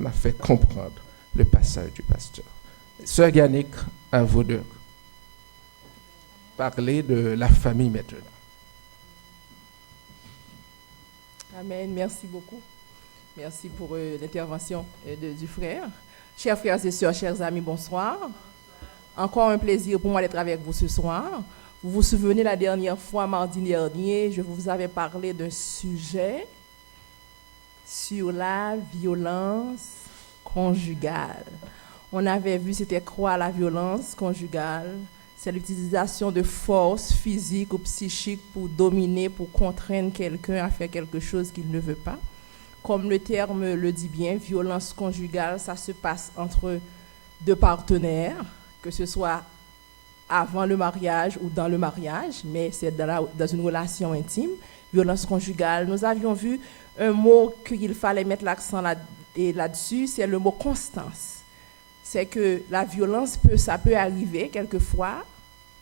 m'a fait comprendre le passage du pasteur. Sœur Yannick, à vous deux. Parler de la famille maintenant. Amen, merci beaucoup. Merci pour l'intervention du frère. Chers frères et sœurs, chers amis, bonsoir. Encore un plaisir pour moi d'être avec vous ce soir. Vous vous souvenez la dernière fois, mardi dernier, je vous avais parlé d'un sujet sur la violence conjugale. On avait vu c'était quoi la violence conjugale? C'est l'utilisation de force physique ou psychique pour dominer, pour contraindre quelqu'un à faire quelque chose qu'il ne veut pas. Comme le terme le dit bien, violence conjugale, ça se passe entre deux partenaires, que ce soit avant le mariage ou dans le mariage, mais c'est dans une relation intime. Violence conjugale, nous avions vu un mot qu'il fallait mettre l'accent là-dessus, c'est le mot constance. C'est que la violence ça peut arriver quelquefois,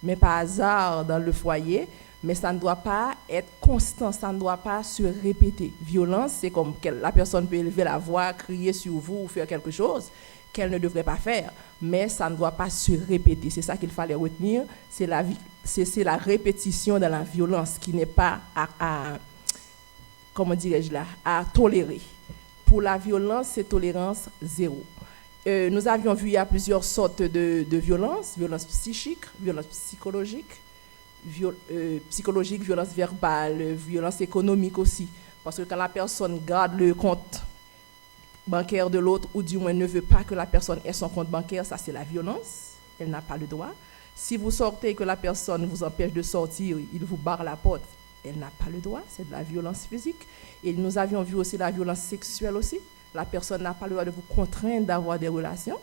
mais par hasard dans le foyer, mais ça ne doit pas être constant, ça ne doit pas se répéter. Violence, c'est comme la personne peut élever la voix, crier sur vous ou faire quelque chose qu'elle ne devrait pas faire, mais ça ne doit pas se répéter. C'est ça qu'il fallait retenir, c'est la répétition de la violence qui n'est pas comment dirais-je là, à tolérer. Pour la violence, c'est tolérance zéro. Nous avions vu il y a plusieurs sortes de violences, violence psychique, violence psychologique, violence verbale, violence économique aussi. Parce que quand la personne garde le compte bancaire de l'autre, ou du moins ne veut pas que la personne ait son compte bancaire, ça c'est la violence, elle n'a pas le droit. Si vous sortez et que la personne vous empêche de sortir, il vous barre la porte, elle n'a pas le droit, c'est de la violence physique. Et nous avions vu aussi la violence sexuelle aussi. La personne n'a pas le droit de vous contraindre d'avoir des relations.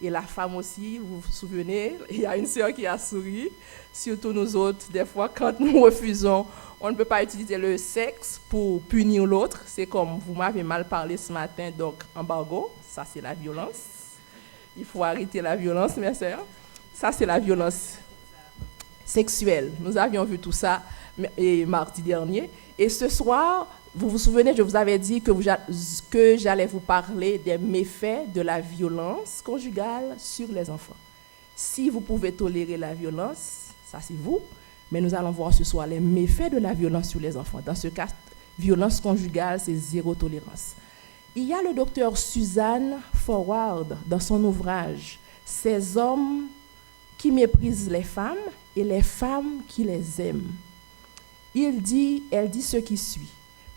Et la femme aussi, vous vous souvenez, il y a une sœur qui a souri, surtout nous autres, des fois, quand nous refusons, on ne peut pas utiliser le sexe pour punir l'autre. C'est comme, vous m'avez mal parlé ce matin, donc embargo, ça c'est la violence. Il faut arrêter la violence, mes sœurs. Ça c'est la violence sexuelle. Nous avions vu tout ça mardi dernier. Et ce soir, vous vous souvenez, je vous avais dit que j'allais vous parler des méfaits de la violence conjugale sur les enfants. Si vous pouvez tolérer la violence, ça c'est vous, mais nous allons voir ce soir les méfaits de la violence sur les enfants. Dans ce cas, violence conjugale, c'est zéro tolérance. Il y a le docteur Suzanne Forward dans son ouvrage « Ces hommes qui méprisent les femmes et les femmes qui les aiment ». Elle dit ce qui suit.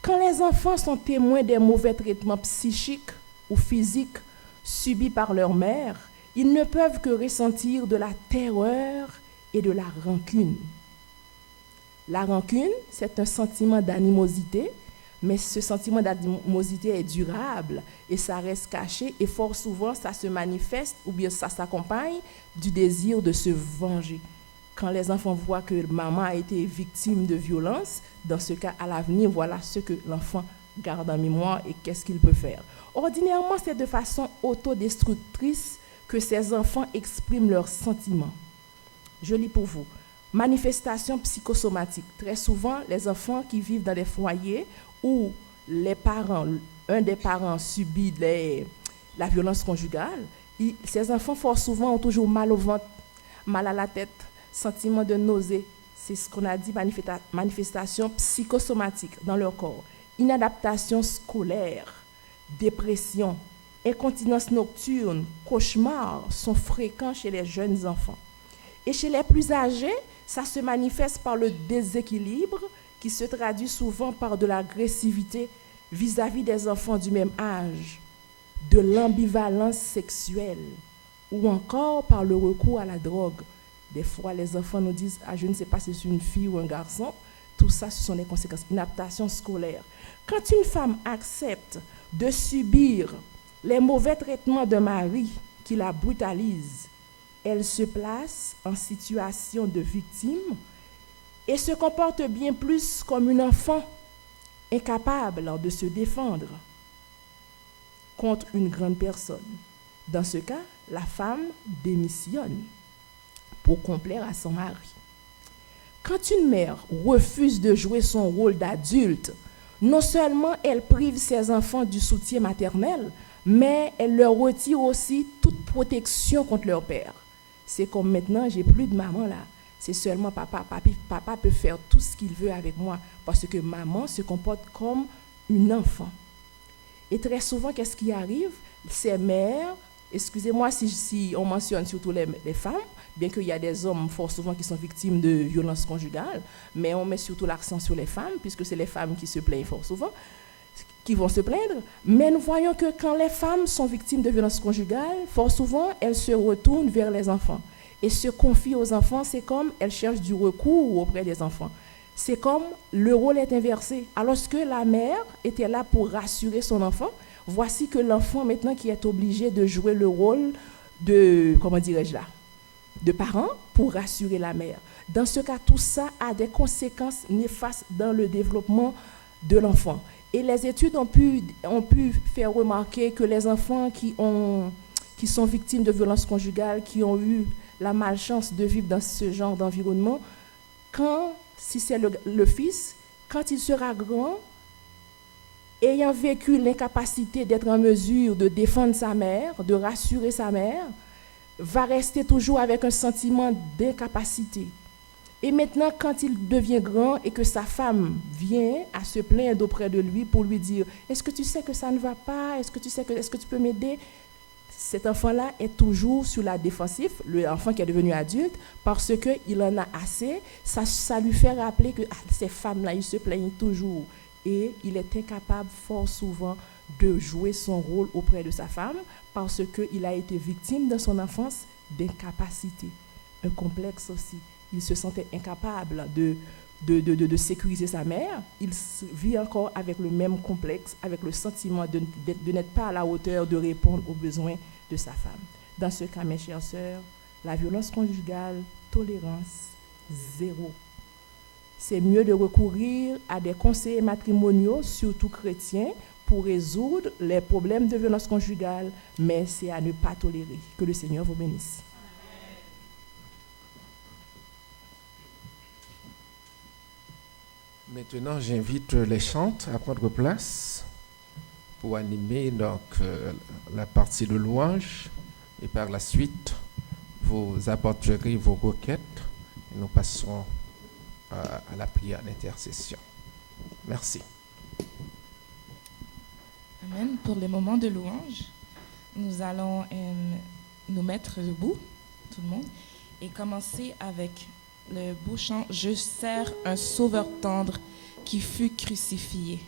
Quand les enfants sont témoins des mauvais traitements psychiques ou physiques subis par leur mère, ils ne peuvent que ressentir de la terreur et de la rancune. La rancune, c'est un sentiment d'animosité, mais ce sentiment d'animosité est durable et ça reste caché et fort souvent ça se manifeste ou bien ça s'accompagne du désir de se venger. Quand les enfants voient que maman a été victime de violence, dans ce cas, à l'avenir, voilà ce que l'enfant garde en mémoire et qu'est-ce qu'il peut faire. Ordinairement, c'est de façon autodestructrice que ces enfants expriment leurs sentiments. Je lis pour vous. Manifestation psychosomatique. Très souvent, les enfants qui vivent dans des foyers où un des parents subit la violence conjugale, ces enfants, fort souvent, ont toujours mal au ventre, mal à la tête, sentiment de nausée, c'est ce qu'on a dit, manifestation psychosomatique dans leur corps. Inadaptation scolaire, dépression, incontinence nocturne, cauchemars sont fréquents chez les jeunes enfants. Et chez les plus âgés, ça se manifeste par le déséquilibre qui se traduit souvent par de l'agressivité vis-à-vis des enfants du même âge, de l'ambivalence sexuelle ou encore par le recours à la drogue. Des fois, les enfants nous disent « Ah, je ne sais pas si c'est une fille ou un garçon ». Tout ça, ce sont les conséquences. Inadaptation scolaire. Quand une femme accepte de subir les mauvais traitements d'un mari qui la brutalise, elle se place en situation de victime et se comporte bien plus comme une enfant incapable de se défendre contre une grande personne. Dans ce cas, la femme démissionne pour complaire à son mari. Quand une mère refuse de jouer son rôle d'adulte, non seulement elle prive ses enfants du soutien maternel, mais elle leur retire aussi toute protection contre leur père. C'est comme maintenant, j'ai plus de maman là. C'est seulement papa. Papa peut faire tout ce qu'il veut avec moi parce que maman se comporte comme une enfant. Et très souvent, qu'est-ce qui arrive? Ces mères, excusez-moi si on mentionne surtout les femmes, bien qu'il y a des hommes fort souvent qui sont victimes de violences conjugales, mais on met surtout l'accent sur les femmes, puisque c'est les femmes qui se plaignent fort souvent, qui vont se plaindre. Mais nous voyons que quand les femmes sont victimes de violences conjugales, fort souvent, elles se retournent vers les enfants. Et se confient aux enfants, c'est comme elles cherchent du recours auprès des enfants. C'est comme le rôle est inversé. Alors que la mère était là pour rassurer son enfant, voici que l'enfant maintenant qui est obligé de jouer le rôle de, comment dirais-je là, de parent pour rassurer la mère. Dans ce cas, tout ça a des conséquences néfastes dans le développement de l'enfant. Et les études ont pu faire remarquer que les enfants qui sont victimes de violences conjugales, qui ont eu la malchance de vivre dans ce genre d'environnement, si c'est le fils, quand il sera grand, ayant vécu l'incapacité d'être en mesure de défendre sa mère, de rassurer sa mère, va rester toujours avec un sentiment d'incapacité. Et maintenant, quand il devient grand et que sa femme vient à se plaindre auprès de lui pour lui dire « Est-ce que tu sais que ça ne va pas? Est-ce que tu peux m'aider ?» Cet enfant-là est toujours sur la défensive, l'enfant qui est devenu adulte, parce qu'il en a assez. Ça lui fait rappeler que ces femmes-là, ils se plaignent toujours. Et il est incapable fort souvent de jouer son rôle auprès de sa femme parce qu'il a été victime dans son enfance d'incapacité. Un complexe aussi. Il se sentait incapable de sécuriser sa mère. Il vit encore avec le même complexe, avec le sentiment de n'être pas à la hauteur de répondre aux besoins de sa femme. Dans ce cas, mes chères sœurs, la violence conjugale, tolérance, zéro. C'est mieux de recourir à des conseillers matrimoniaux, surtout chrétiens, pour résoudre les problèmes de violence conjugale, mais c'est à ne pas tolérer. Que le Seigneur vous bénisse. Maintenant, j'invite les chantes à prendre place pour animer donc la partie de louange, et par la suite, vous apporterez vos requêtes et nous passerons à la prière d'intercession. Merci. Amen. Pour le moment de louange, nous allons nous mettre debout, tout le monde, et commencer avec le beau chant « Je sers un sauveur tendre qui fut crucifié ».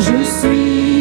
Je suis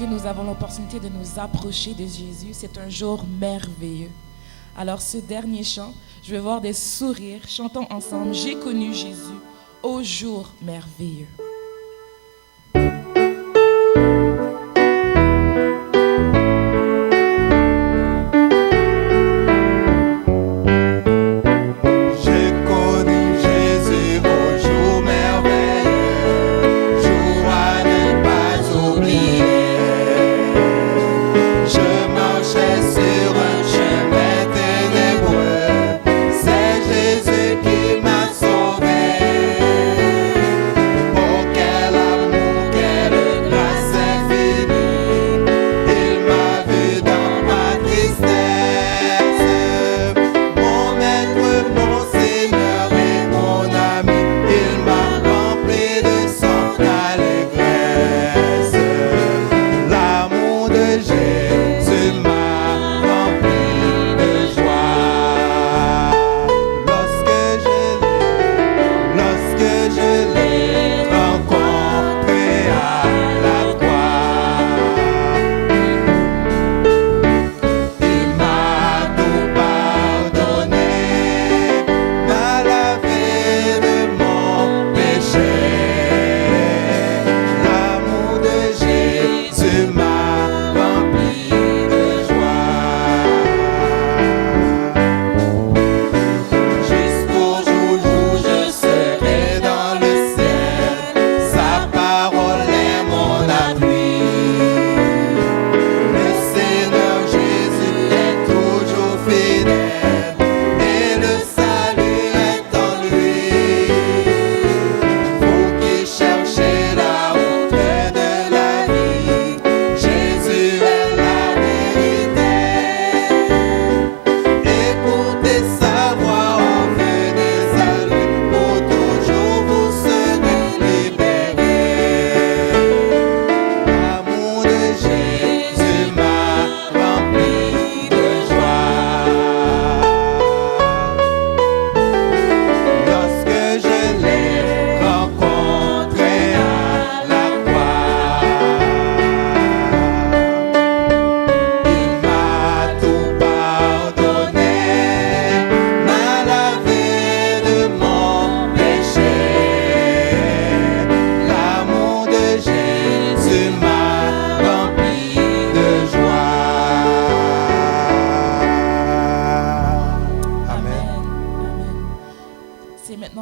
que nous avons l'opportunité de nous approcher de Jésus, c'est un jour merveilleux. Alors ce dernier chant, je vais voir des sourires, chantons ensemble, j'ai connu Jésus au jour merveilleux.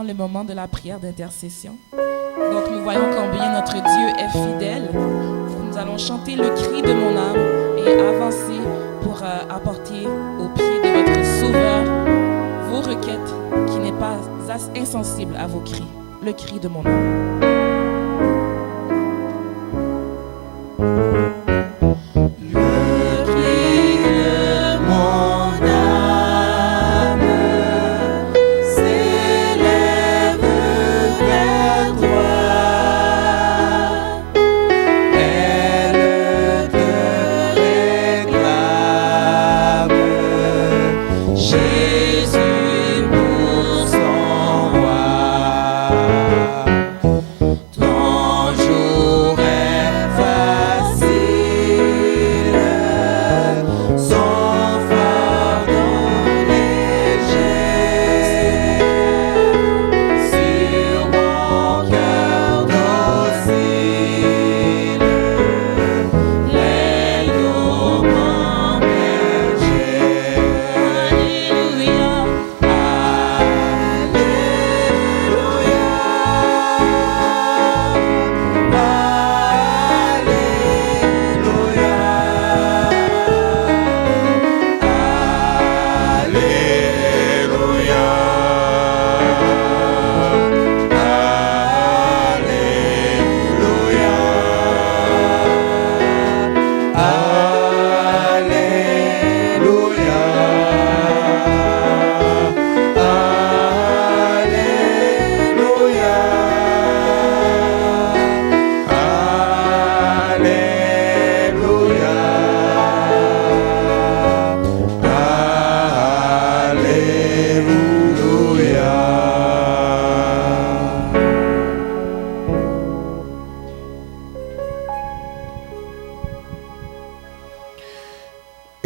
Le moment de la prière d'intercession. Donc nous voyons combien notre Dieu est fidèle. Nous allons chanter le cri de mon âme et avancer pour apporter au pied de votre Sauveur vos requêtes qui n'est pas insensible à vos cris. Le cri de mon âme. Jésus pour son roi.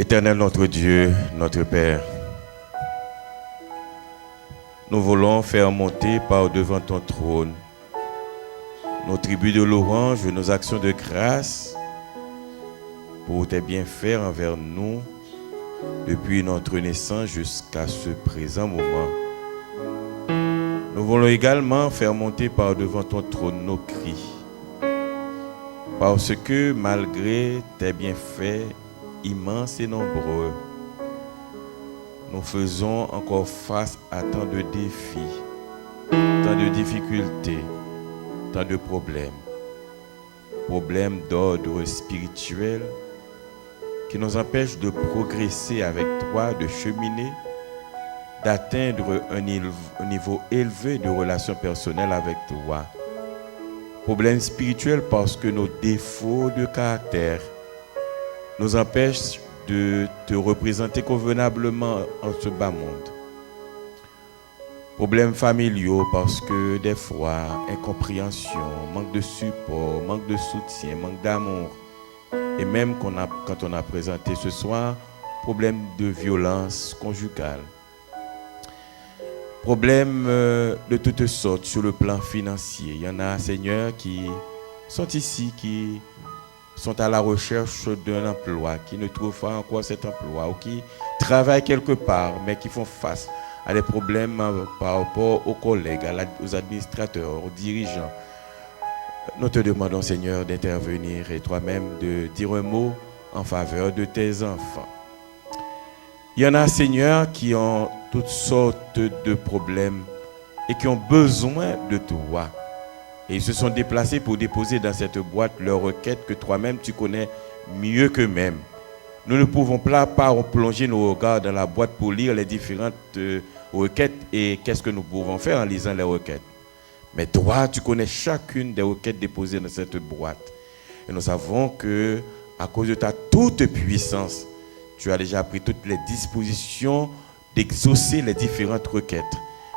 Éternel notre Dieu, notre Père, nous voulons faire monter par devant ton trône nos tribus de louange, nos actions de grâce pour tes bienfaits envers nous depuis notre naissance jusqu'à ce présent moment. Nous voulons également faire monter par devant ton trône nos cris, parce que malgré tes bienfaits immenses et nombreux, nous faisons encore face à tant de défis, tant de difficultés, tant de problèmes. Problèmes d'ordre spirituel qui nous empêchent de progresser avec toi, de cheminer, d'atteindre un niveau élevé de relations personnelles avec toi. Problèmes spirituels parce que nos défauts de caractère nous empêchent de te représenter convenablement en ce bas monde. Problèmes familiaux parce que des fois, incompréhension, manque de support, manque de soutien, manque d'amour. Et même quand on a présenté ce soir, problèmes de violence conjugale. Problèmes de toutes sortes sur le plan financier. Il y en a, Seigneur, qui sont ici, qui sont à la recherche d'un emploi, qui ne trouvent pas encore cet emploi, ou qui travaillent quelque part, mais qui font face à des problèmes par rapport aux collègues, aux administrateurs, aux dirigeants. Nous te demandons, Seigneur, d'intervenir et toi-même de dire un mot en faveur de tes enfants. Il y en a, Seigneur, qui ont toutes sortes de problèmes et qui ont besoin de toi. Et ils se sont déplacés pour déposer dans cette boîte leurs requêtes que toi-même tu connais mieux qu'eux-mêmes. Nous ne pouvons pas plonger nos regards dans la boîte pour lire les différentes requêtes et qu'est-ce que nous pouvons faire en lisant les requêtes. Mais toi, tu connais chacune des requêtes déposées dans cette boîte. Et nous savons que à cause de ta toute puissance, tu as déjà pris toutes les dispositions d'exaucer les différentes requêtes,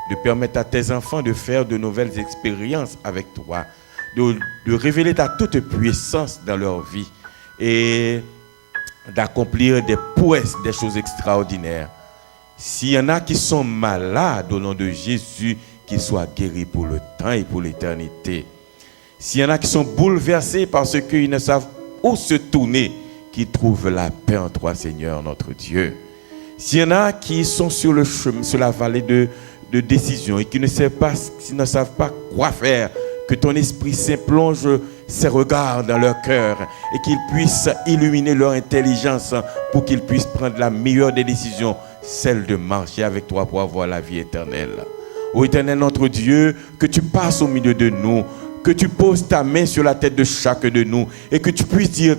de permettre à tes enfants de faire de nouvelles expériences avec toi, de révéler ta toute puissance dans leur vie et d'accomplir des prouesses, des choses extraordinaires. S'il y en a qui sont malades au nom de Jésus, qu'ils soient guéris pour le temps et pour l'éternité. S'il y en a qui sont bouleversés parce qu'ils ne savent où se tourner, qu'ils trouvent la paix en toi, Seigneur, notre Dieu. S'il y en a qui sont sur le chemin, sur la vallée de décision et qui ne savent pas quoi faire, que ton Esprit Saint plonge ses regards dans leur cœur et qu'il puisse illuminer leur intelligence pour qu'ils puissent prendre la meilleure des décisions, celle de marcher avec toi pour avoir la vie éternelle. Ô Éternel notre Dieu, que tu passes au milieu de nous, que tu poses ta main sur la tête de chacun de nous et que tu puisses dire: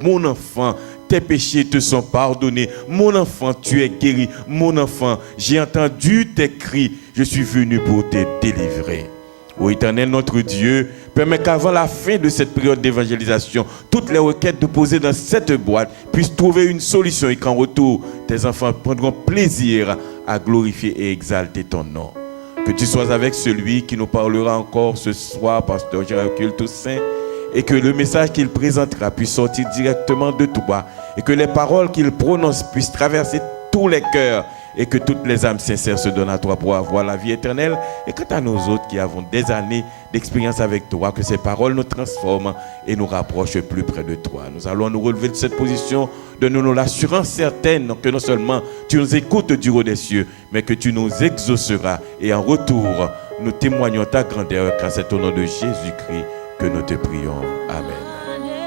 mon enfant, tes péchés te sont pardonnés. Mon enfant, tu es guéri. Mon enfant, j'ai entendu tes cris. Je suis venu pour te délivrer. Ô Éternel notre Dieu, permets qu'avant la fin de cette période d'évangélisation, toutes les requêtes déposées dans cette boîte puissent trouver une solution et qu'en retour, tes enfants prendront plaisir à glorifier et exalter ton nom. Que tu sois avec celui qui nous parlera encore ce soir, Pasteur Gérard Toussaint, et que le message qu'il présentera puisse sortir directement de toi, et que les paroles qu'il prononce puissent traverser tous les cœurs, et que toutes les âmes sincères se donnent à toi pour avoir la vie éternelle. Et quant à nous autres qui avons des années d'expérience avec toi, que ces paroles nous transforment et nous rapprochent plus près de toi. Nous allons nous relever de cette position, donnons-nous l'assurance certaine que non seulement tu nous écoutes du haut des cieux, mais que tu nous exauceras. Et en retour, nous témoignons ta grandeur, car c'est au nom de Jésus-Christ que nous te prions. Amen. Alléluia.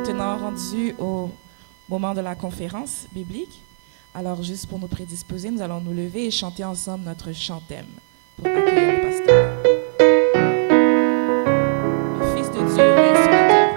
maintenant rendus au moment de la conférence biblique. Alors, juste pour nous prédisposer, nous allons nous lever et chanter ensemble notre chant-thème pour accueillir le pasteur. Le Fils de Dieu règne sur la terre.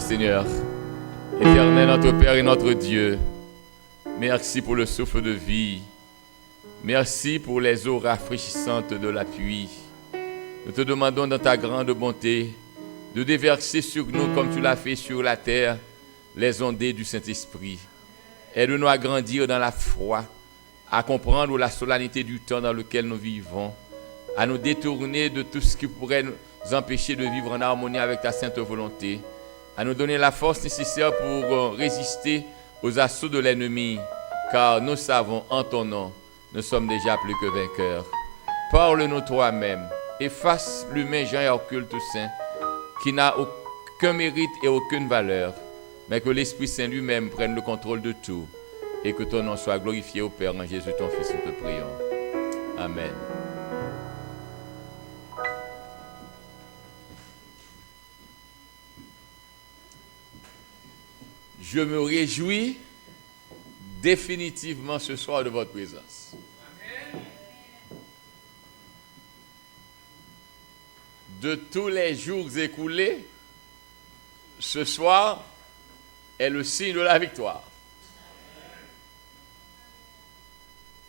Seigneur. Éternel, notre Père et notre Dieu, merci pour le souffle de vie. Merci pour les eaux rafraîchissantes de la pluie. Nous te demandons dans ta grande bonté de déverser sur nous, comme tu l'as fait sur la terre, les ondées du Saint-Esprit. Aide-nous à grandir dans la foi, à comprendre la solennité du temps dans lequel nous vivons, à nous détourner de tout ce qui pourrait nous empêcher de vivre en harmonie avec ta sainte volonté, à nous donner la force nécessaire pour résister aux assauts de l'ennemi, car nous savons en ton nom, nous sommes déjà plus que vainqueurs. Parle-nous toi-même, efface l'humain Jean Hercule Toussaint, qui n'a aucun mérite et aucune valeur, mais que l'Esprit Saint lui-même prenne le contrôle de tout, et que ton nom soit glorifié au Père en Jésus ton Fils, nous te prions. Amen. Je me réjouis définitivement ce soir de votre présence. De tous les jours écoulés, ce soir est le signe de la victoire.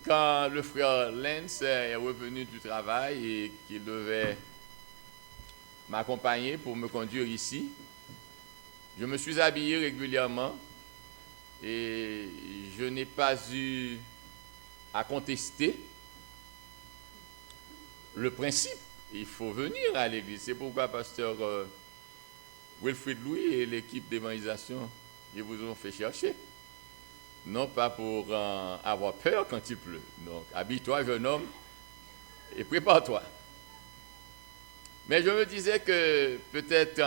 Quand le frère Lenz est revenu du travail et qu'il devait m'accompagner pour me conduire ici, je me suis habillé régulièrement et je n'ai pas eu à contester le principe. Il faut venir à l'église. C'est pourquoi pasteur Wilfrid Louis et l'équipe d'évangélisation, ils vous ont fait chercher. Non pas pour avoir peur quand il pleut. Donc, habille-toi, jeune homme, et prépare-toi. Mais je me disais que peut-être,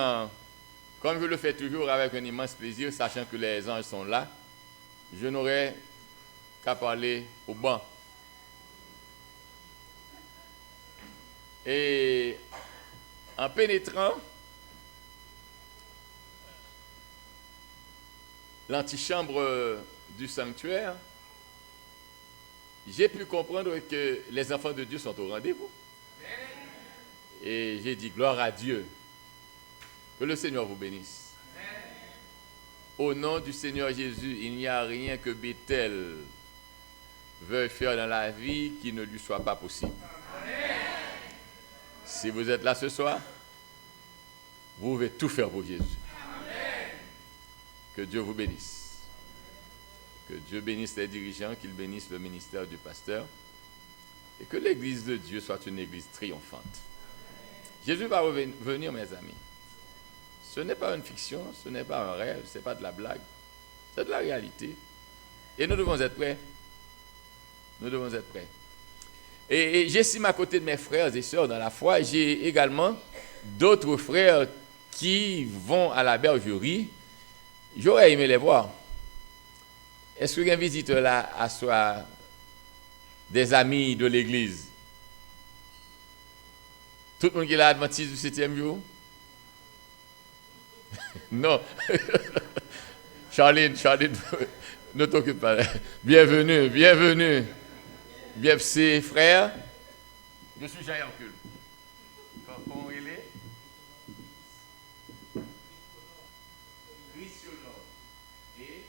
comme je le fais toujours avec un immense plaisir, sachant que les anges sont là, je n'aurais qu'à parler au banc. Et en pénétrant l'antichambre du sanctuaire, j'ai pu comprendre que les enfants de Dieu sont au rendez-vous. Et j'ai dit gloire à Dieu. Que le Seigneur vous bénisse. Au nom du Seigneur Jésus, il n'y a rien que Bethel veuille faire dans la vie qui ne lui soit pas possible. Si vous êtes là ce soir, vous pouvez tout faire pour Jésus. Que Dieu vous bénisse. Que Dieu bénisse les dirigeants, qu'il bénisse le ministère du pasteur. Et que l'église de Dieu soit une église triomphante. Jésus va revenir, mes amis. Ce n'est pas une fiction, ce n'est pas un rêve, ce n'est pas de la blague. C'est de la réalité. Et nous devons être prêts. Nous devons être prêts. Et j'estime à côté de mes frères et sœurs dans la foi, j'ai également d'autres frères qui vont à la bergerie. J'aurais aimé les voir. Est-ce qu'il y a un visiteur là à soi des amis de l'église? Tout le monde qui est là, adventiste du 7e jour? Non. Charline, ne t'occupe pas. Bienvenue. Bienvenue, frère. Je suis Jean-Hercule. Comment il est? Christionor et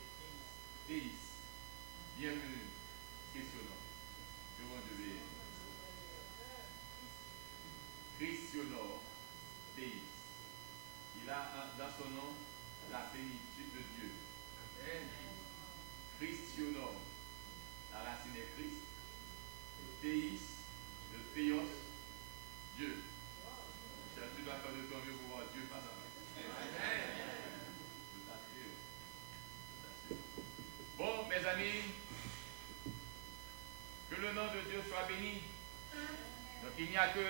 Théis. Bienvenue, Christionor. Je vous devais. Christionor, Théis. Il a dans son nom la plénitude de Dieu. Christionor, la racine est Christ. Théis, le théos, Dieu. Tu dois faire de ton mieux pour voir Dieu face à face. Bon, mes amis, que le nom de Dieu soit béni. Donc il n'y a que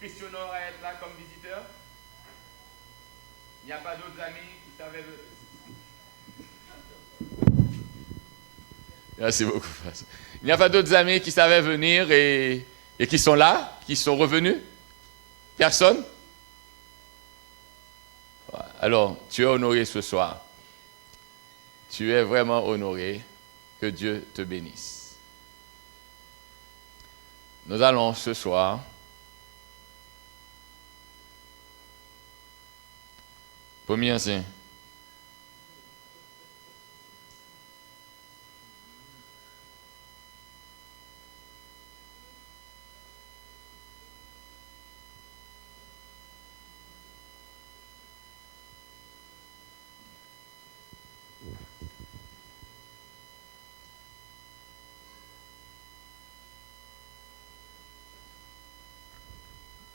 Christionor à être là comme visiteur. Il n'y a pas d'autres amis qui savaient. Merci beaucoup. Il n'y a pas d'autres amis qui savaient venir et qui sont là, qui sont revenus? Personne? Alors, tu es honoré ce soir. Tu es vraiment honoré. Que Dieu te bénisse. Nous allons ce soir premier ancien.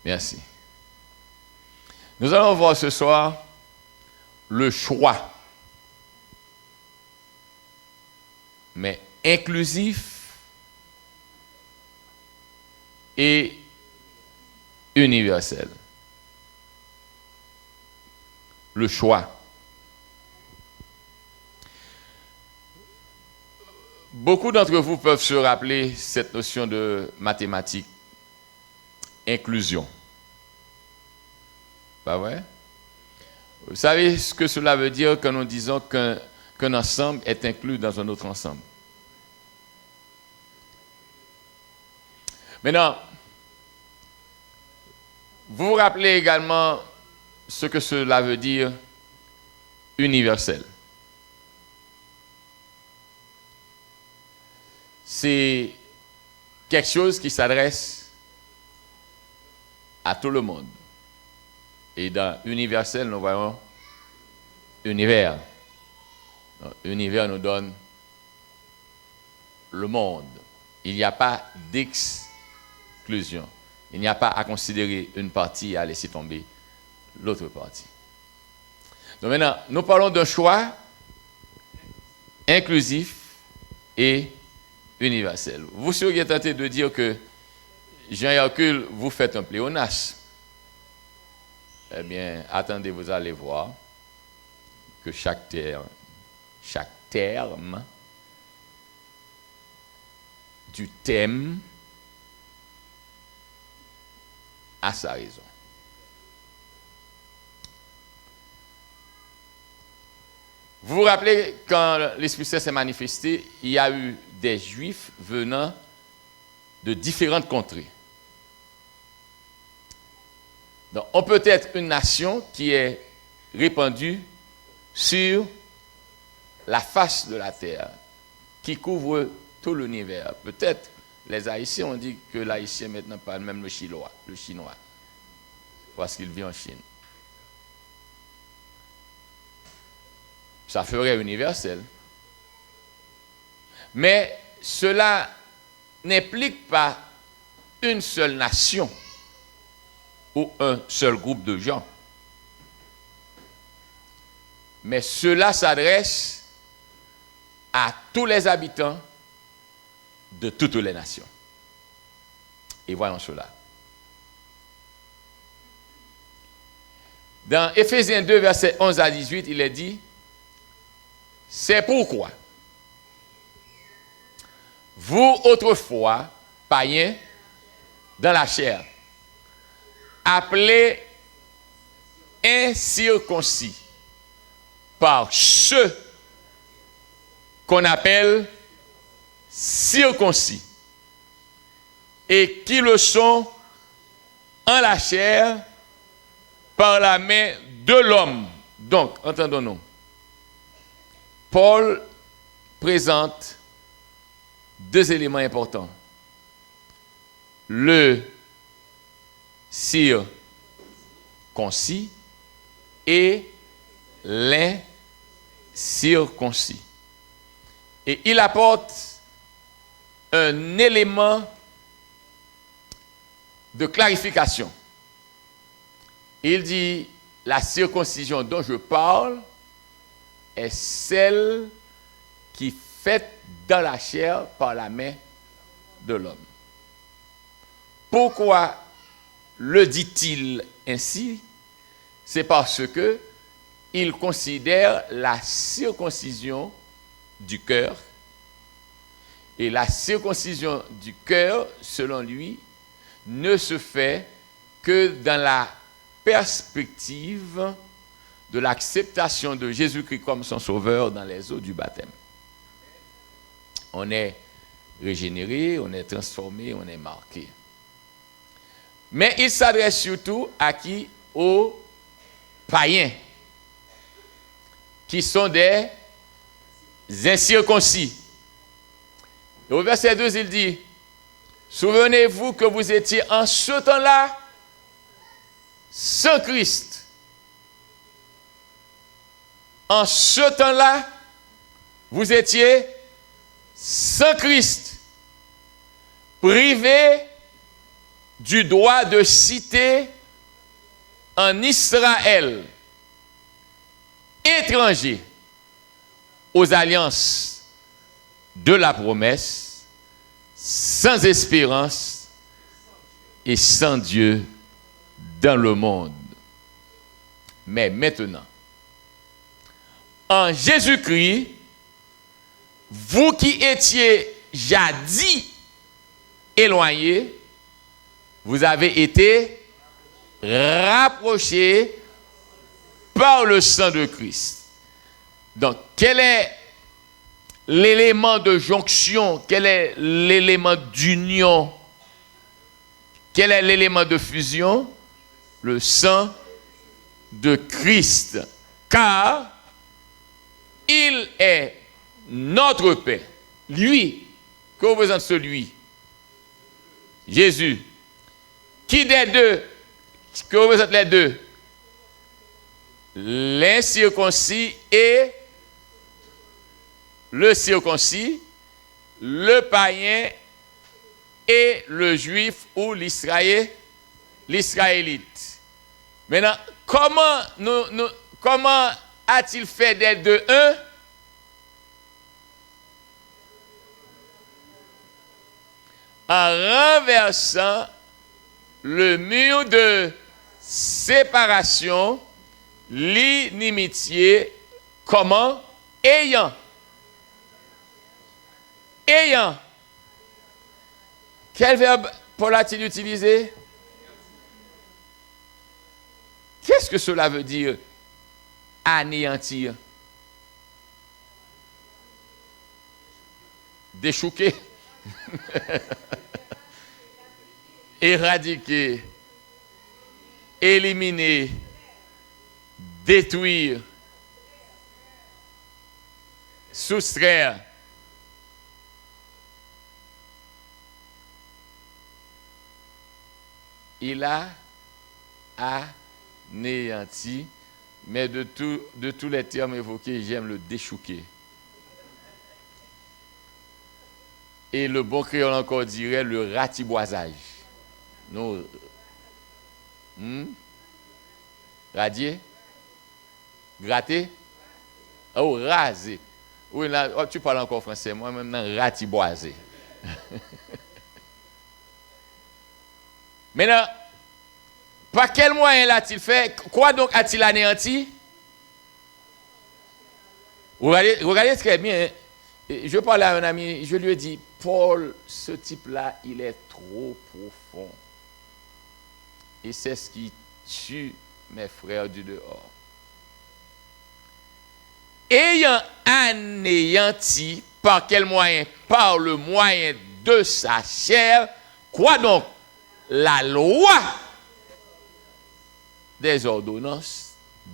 Merci. Nous allons voir ce soir le choix, mais inclusif et universel. Le choix. Beaucoup d'entre vous peuvent se rappeler cette notion de mathématiques. Inclusion. Pas vrai? Vous savez ce que cela veut dire quand nous disons qu'un ensemble est inclus dans un autre ensemble? Maintenant, vous vous rappelez également ce que cela veut dire universel. C'est quelque chose qui s'adresse à tout le monde. Et dans universel, nous voyons univers. Donc, univers nous donne le monde. Il n'y a pas d'exclusion. Il n'y a pas à considérer une partie et à laisser tomber l'autre partie. Donc maintenant, nous parlons d'un choix inclusif et universel. Vous seriez tenté de dire que Jean-Hercule, vous faites un pléonasme. Eh bien, attendez, vous allez voir que chaque terme du thème à sa raison. Vous vous rappelez, quand l'Esprit Saint s'est manifesté, il y a eu des Juifs venant de différentes contrées. Donc, on peut être une nation qui est répandue sur la face de la terre, qui couvre tout l'univers. Peut-être les Haïtiens ont dit que l'Haïtien maintenant parle même le chinois, parce qu'il vit en Chine. Ça ferait universel. Mais cela n'implique pas une seule nation ou un seul groupe de gens. Mais cela s'adresse à tous les habitants de toutes les nations. Et voyons cela. Dans Éphésiens 2, versets 11 à 18, il est dit: c'est pourquoi vous, autrefois, païens, dans la chair, appelés incirconcis par ceux qu'on appelle circoncis, et qui le sont en la chair par la main de l'homme. Donc, entendons-nous. Paul présente deux éléments importants. Le circoncis et l'incirconcis. Et il apporte un élément de clarification. Il dit, la circoncision dont je parle est celle qui est faite dans la chair par la main de l'homme. Pourquoi le dit-il ainsi? C'est parce que il considère la circoncision du cœur. Et la circoncision du cœur, selon lui, ne se fait que dans la perspective de l'acceptation de Jésus-Christ comme son sauveur dans les eaux du baptême. On est régénéré, on est transformé, on est marqué. Mais il s'adresse surtout à qui? Aux païens, qui sont des incirconcis. Et au verset 12, il dit, souvenez-vous que vous étiez en ce temps-là sans Christ. En ce temps-là, vous étiez sans Christ, privés du droit de cité en Israël, étrangers aux alliances de la promesse, sans espérance et sans Dieu dans le monde. Mais maintenant, en Jésus-Christ, vous qui étiez jadis éloignés, vous avez été rapprochés par le sang de Christ. Donc, quel est l'élément de jonction? Quel est l'élément d'union? Quel est l'élément de fusion? Le sang de Christ. Car il est notre paix. Lui, que représente celui? Jésus. Qui des deux? Que représente les deux? L'incirconcis et le circoncis, le païen et le juif ou l'israélite. Maintenant, comment a-t-il fait des deux un? En renversant le mur de séparation, l'inimitié, comment? Ayant. Quel verbe Paul a-t-il utilisé? qu'est-ce que cela veut dire anéantir? Déchouquer, éradiquer, éliminer, détruire, soustraire. Il a anéanti, mais de tous les termes évoqués, j'aime le déchouquer. Et le bon créole encore dirait le ratiboisage. Non. Radier? Gratter? Oh, raser. Oui, là, oh, tu parles encore français. Moi, maintenant, ratiboiser. Maintenant, par quel moyen l'a-t-il fait? Quoi donc a-t-il anéanti? Regardez très bien. Je parlais à un ami, je lui ai dit, Paul, ce type-là, il est trop profond. Et c'est ce qui tue mes frères du dehors. Ayant anéanti, par quel moyen? Par le moyen de sa chair, quoi donc? La loi des ordonnances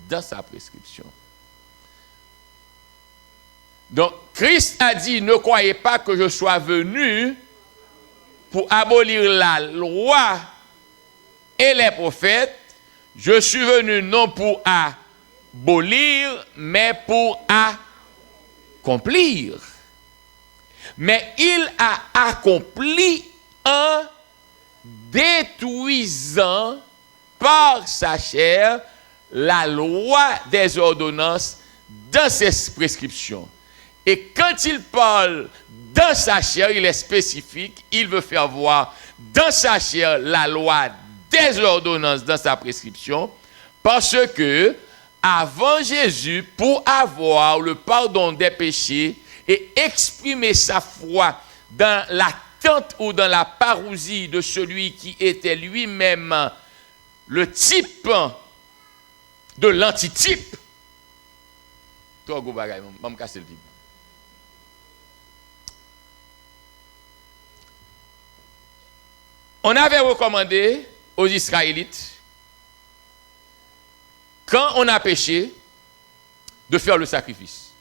dans sa prescription. Donc, Christ a dit, ne croyez pas que je sois venu pour abolir la loi et les prophètes. Je suis venu non pour abolir, mais pour accomplir. Mais il a accompli en détruisant par sa chair la loi des ordonnances dans ses prescriptions. Et quand il parle dans sa chair, il est spécifique, il veut faire voir dans sa chair la loi des ordonnances dans sa prescription, parce que avant Jésus, pour avoir le pardon des péchés et exprimer sa foi dans l'attente ou dans la parousie de celui qui était lui-même le type de l'antitype, toi, go bagay, je vais me casser le type. On avait recommandé aux Israélites, quand on a péché, de faire le sacrifice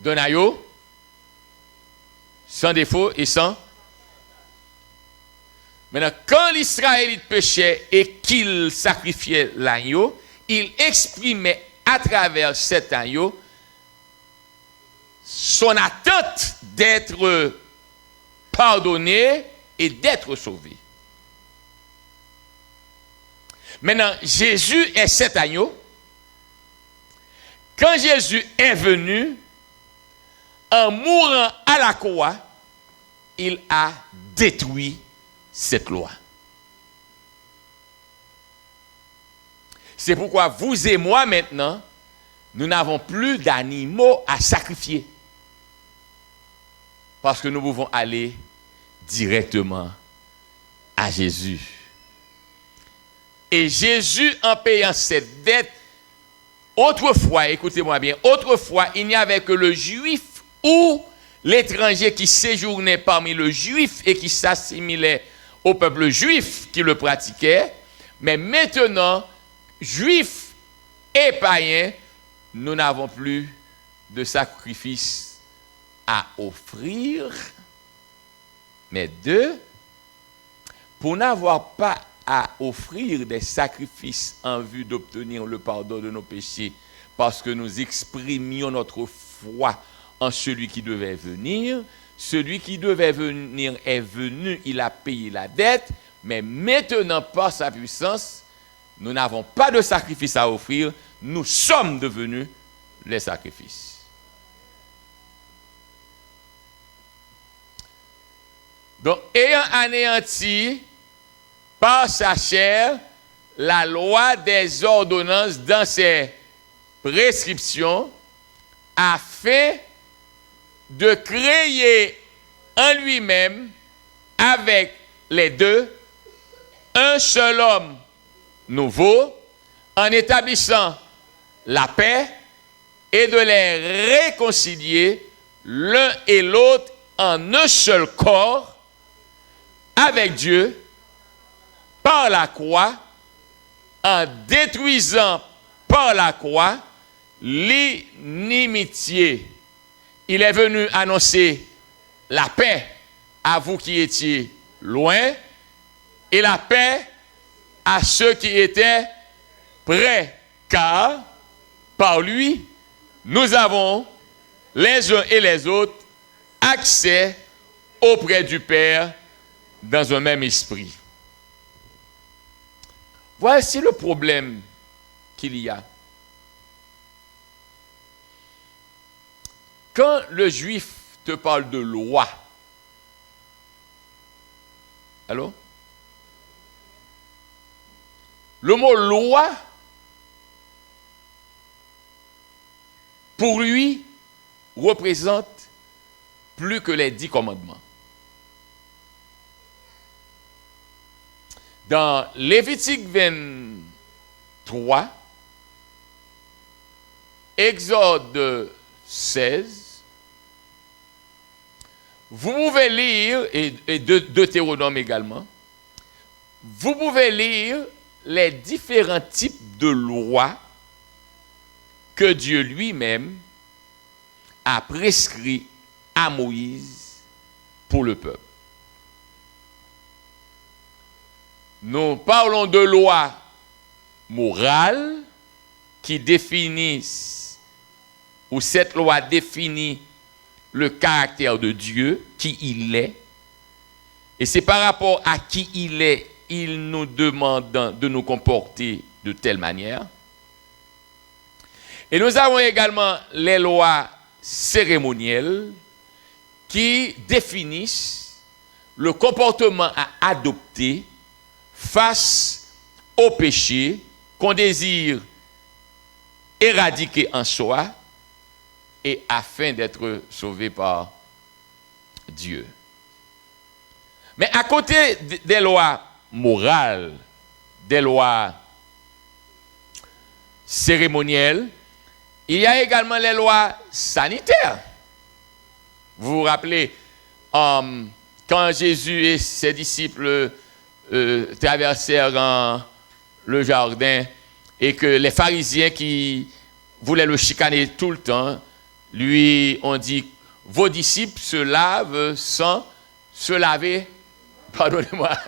d'un agneau, sans défaut et sans. Maintenant, quand l'Israélite péchait et qu'il sacrifiait l'agneau, il exprimait à travers cet agneau son attente d'être pardonné et d'être sauvé. Maintenant, Jésus est cet agneau. Quand Jésus est venu, en mourant à la croix, il a détruit cette loi. C'est pourquoi vous et moi maintenant, nous n'avons plus d'animaux à sacrifier. Parce que nous pouvons aller directement à Jésus. Et Jésus, en payant cette dette, autrefois, écoutez-moi bien, autrefois, il n'y avait que le juif ou l'étranger qui séjournait parmi le juif et qui s'assimilait au peuple juif qui le pratiquait. Mais maintenant, juifs et païens, nous n'avons plus de sacrifice à offrir, mais pour n'avoir pas à offrir des sacrifices en vue d'obtenir le pardon de nos péchés, parce que nous exprimions notre foi en celui qui devait venir. Celui qui devait venir est venu, il a payé la dette, mais maintenant, par sa puissance, nous n'avons pas de sacrifice à offrir, nous sommes devenus les sacrifices. Donc, ayant anéanti par sa chair la loi des ordonnances dans ses prescriptions, afin de créer en lui-même, avec les deux, un seul homme nouveau, en établissant la paix et de les réconcilier l'un et l'autre en un seul corps avec Dieu par la croix, en détruisant par la croix l'inimitié. Il est venu annoncer la paix à vous qui étiez loin et la paix à ceux qui étaient près, car par lui, nous avons les uns et les autres accès auprès du Père dans un même esprit. Voici le problème qu'il y a. Quand le juif te parle de loi, allô? Le mot loi, pour lui, représente plus que les 10 commandements. Dans Lévitique 23, Exode 16, vous pouvez lire, et Deutéronome également, vous pouvez lire les différents types de lois que Dieu lui-même a prescrit à Moïse pour le peuple. Nous parlons de lois morales qui définissent, ou cette loi définit le caractère de Dieu, qui il est. Et c'est par rapport à qui il est, il nous demande de nous comporter de telle manière. Et nous avons également les lois cérémonielles qui définissent le comportement à adopter face au péché qu'on désire éradiquer en soi et afin d'être sauvé par Dieu. Mais à côté des lois morales, des lois cérémonielles, il y a également les lois sanitaires. Vous vous rappelez, quand Jésus et ses disciples traversèrent le jardin et que les pharisiens qui voulaient le chicaner tout le temps, lui ont dit, vos disciples se lavent sans se laver, pardonnez-moi,